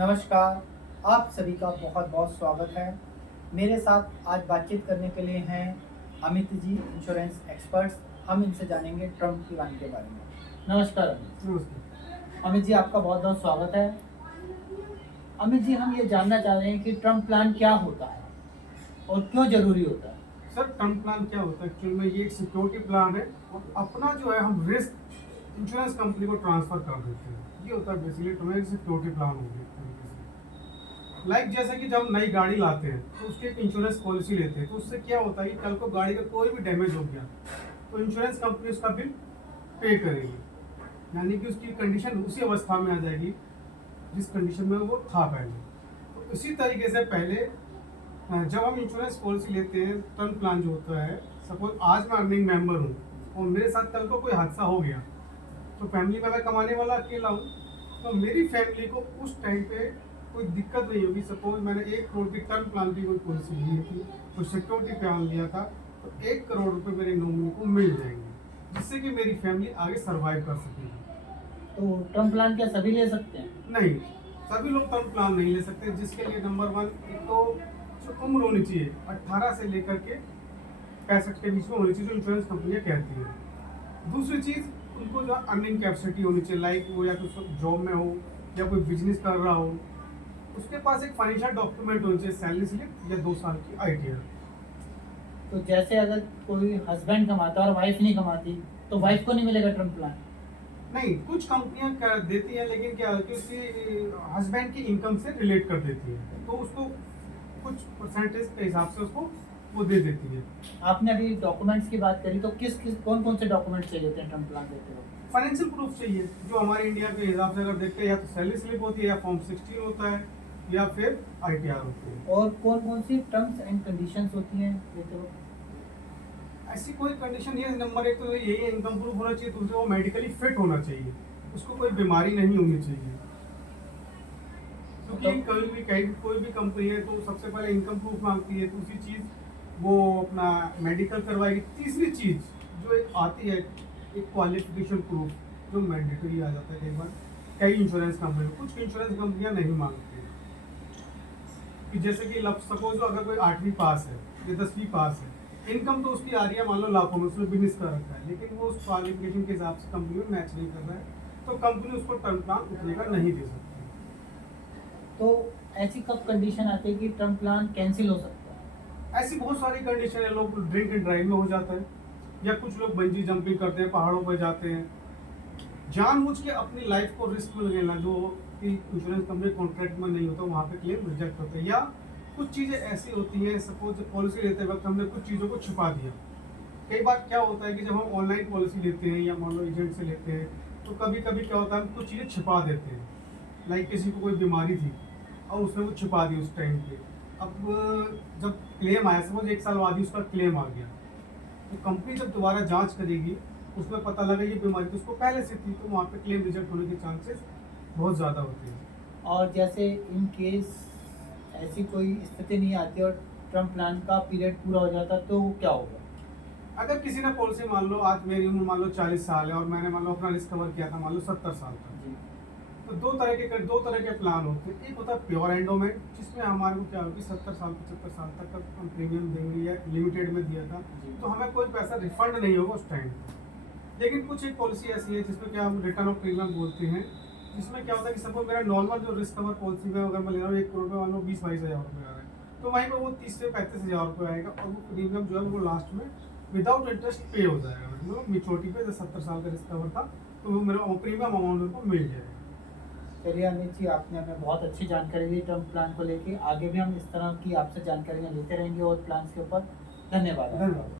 नमस्कार, आप सभी का बहुत बहुत स्वागत है। मेरे साथ आज बातचीत करने के लिए हैं अमित जी, इंश्योरेंस एक्सपर्ट्स। हम इनसे जानेंगे टर्म प्लान के बारे में। नमस्कार अमित। नमस्कार। अमित जी, आपका बहुत बहुत स्वागत है। अमित जी, हम ये जानना चाह रहे हैं कि टर्म प्लान क्या होता है और क्यों जरूरी होता है। सर, टर्म प्लान क्या होता है? एक्चुअल में ये एक सिक्योरिटी प्लान है और अपना जो है हम रिस्क इंश्योरेंस कंपनी को ट्रांसफर कर देते हैं। ये होता है बेसिकली टर्म एक सिक्योरिटी प्लान हो गया एक तरीके से। जैसे कि जब हम नई गाड़ी लाते हैं तो उसकी एक इंश्योरेंस पॉलिसी लेते हैं, तो उससे क्या होता है कि कल को गाड़ी का कोई भी डैमेज हो गया तो इंश्योरेंस कंपनी उसका बिल पे करेगी, यानी कि उसकी कंडीशन उसी अवस्था में आ जाएगी जिस कंडीशन में वो था पहले। तो इसी तरीके से पहले जब हम इंश्योरेंस पॉलिसी लेते हैं, टर्म प्लान जो होता है, सपोज आज मैं अर्निंग मेंबर हूँ और मेरे साथ कल को कोई हादसा हो गया तो फैमिली में मैं कमाने वाला अकेला हूँ, तो मेरी फैमिली को उस टाइम पे कोई दिक्कत नहीं होगी। सपोज मैंने 1 करोड़ की टर्म प्लान की कोई पॉलिसी ली थी, कोई सिक्योरिटी प्लान लिया था, तो 1 करोड़ रुपए मेरे नॉमिनी को मिल जाएंगे, जिससे कि मेरी फैमिली आगे सर्वाइव कर सकेगी। तो टर्म प्लान क्या सभी ले सकते हैं? नहीं, सभी लोग टर्म प्लान नहीं ले सकते, जिसके लिए नंबर 1 एक तो जो उम्र होनी चाहिए 18 से लेकर के 65 के बीच में होनी चाहिए, जो इंश्योरेंस कंपनियां कहती हैं। दूसरी चीज़, उनको जो अर्निंग कैपेसिटी होनी चाहिए, लाइक वो या तो जॉब में हो या कोई बिजनेस कर रहा हो, उसके पास एक फाइनेंशियल डॉक्यूमेंट होनी चाहिए, सैलरी स्लिप या 2 साल की आईटीआर। तो जैसे अगर कोई हस्बैंड कमाता है और वाइफ नहीं कमाती तो वाइफ को नहीं मिलेगा टर्म प्लान? नहीं, कुछ कंपनियां कर देती हैं, लेकिन क्या होती है उसकी हस्बैंड की इनकम से रिलेट कर देती है, तो उसको कुछ परसेंटेज के हिसाब से उसको वो दे देती है। आपने अभी डॉक्यूमेंट्स की बात करी, तो कौन कौन से डॉक्यूमेंट्स चाहिए होते हैं टर्म प्लान देते वक्त? फाइनेंशियल प्रूफ चाहिए, जो हमारे इंडिया के हिसाब से अगर देखते हैं, या तो सैलरी स्लिप होती है, या फॉर्म 16 होता है, या फिर आईटीआर होती है। और कौन कौन सी टर्म्स एंड कंडीशंस होती हैं देते वक्त? ऐसी कोई कंडीशन ये नंबर 1 तो यही है, इनकम प्रूफ होना चाहिए। दूसरा, वो मेडिकली फिट होना चाहिए, उसको कोई बीमारी नहीं होनी चाहिए, क्योंकि कोई भी कंपनी है तो सबसे पहले इनकम प्रूफ मांगती है। दूसरी चीज़, वो अपना मेडिकल करवाएगी। तीसरी चीज़ जो एक आती है, एक क्वालिफिकेशन प्रूफ, जो मैंडेटरी आ जाता है कई बार कई इंश्योरेंस कंपनी, कुछ इंश्योरेंस कंपनियां नहीं मांगती, कि जैसे कि सपोज अगर कोई 8वीं पास है या 10वीं पास है, इनकम तो उसकी आ रही है मान लो लाखों में, उसने बिजनेस कर रखा है, लेकिन वो उस क्वालिफिकेशन के हिसाब से कंपनी में मैच नहीं कर रहा है, तो कंपनी उसको टर्म प्लान उतने का नहीं दे सकती। तो ऐसी कब कंडीशन आती है कि टर्म प्लान कैंसिल हो सकता है? ऐसी बहुत सारी कंडीशन है, लोग ड्रिंक एंड ड्राइव में हो जाता है, या कुछ लोग बंजी जंपिंग करते हैं, पहाड़ों पर जाते हैं, जानबूझ के अपनी लाइफ को रिस्क में लगेना, जो कि इंश्योरेंस कंपनी कॉन्ट्रैक्ट में नहीं होता, वहाँ पे क्लेम रिजेक्ट होता है। या कुछ चीज़ें ऐसी होती हैं, सपोज पॉलिसी लेते वक्त हमने कुछ चीज़ों को छुपा दिया। कई बार क्या होता है कि जब हम ऑनलाइन पॉलिसी लेते हैं या मान लो एजेंट से लेते हैं, तो कभी कभी क्या होता है, हम कुछ चीज़ें छिपा देते हैं, लाइक किसी को कोई बीमारी थी और उसने वो छुपा दी उस टाइम पे। अब जब क्लेम आया, सपोज 1 साल बाद ही उसका क्लेम आ गया, तो कंपनी जब दोबारा जांच करेगी, उसमें पता लगा ये बीमारी तो उसको पहले से थी, तो वहाँ पे क्लेम रिजेक्ट होने के चांसेस बहुत ज़्यादा होते हैं। और जैसे इन केस ऐसी कोई स्थिति नहीं आती और टर्म प्लान का पीरियड पूरा हो जाता तो क्या होगा? अगर किसी ने पॉलिसी, मान लो आज मेरी उम्र मान लो 40 साल है और मैंने मान लो अपना रिस्क कवर किया था मान लो 70 साल का, जी। तो दो तरह के प्लान होते हैं। एक होता है प्योर एंडोमेंट, जिसमें हमारे को क्या होगी 70 साल 75 साल तक का हम प्रीमियम देंगे, या लिमिटेड में दिया था तो हमें कोई पैसा रिफंड नहीं होगा उस टाइम पर। लेकिन कुछ एक पॉलिसी ऐसी है जिसमें क्या हम रिटर्न ऑफ प्रीमियम बोलते हैं, जिसमें क्या होता है कि सपोज मेरा नॉर्मल जो रिस्क कवर पॉलिसी में अगर मैं ले रहा हूँ 1 करोड़ में, मान लो 20-22 हज़ार रुपये आ रहा है, तो वहीं पर वो 30 से 35 हज़ार रुपये आएगा, और वो प्रीमियम जो है वो लास्ट में विदाउट इंटरेस्ट पे हो जाएगा। मतलब मेच्योरिटी पे, जब 70 साल का रिस्क कवर था तो वो मेरा प्रीमियम अमाउंट उनको मिल जाएगा। चलिए अमित जी, आपने हमें बहुत अच्छी जानकारी दी टर्म प्लान को लेके। आगे भी हम इस तरह की आपसे जानकारियाँ लेते रहेंगे और प्लान्स के ऊपर। धन्यवाद। धन्यवाद।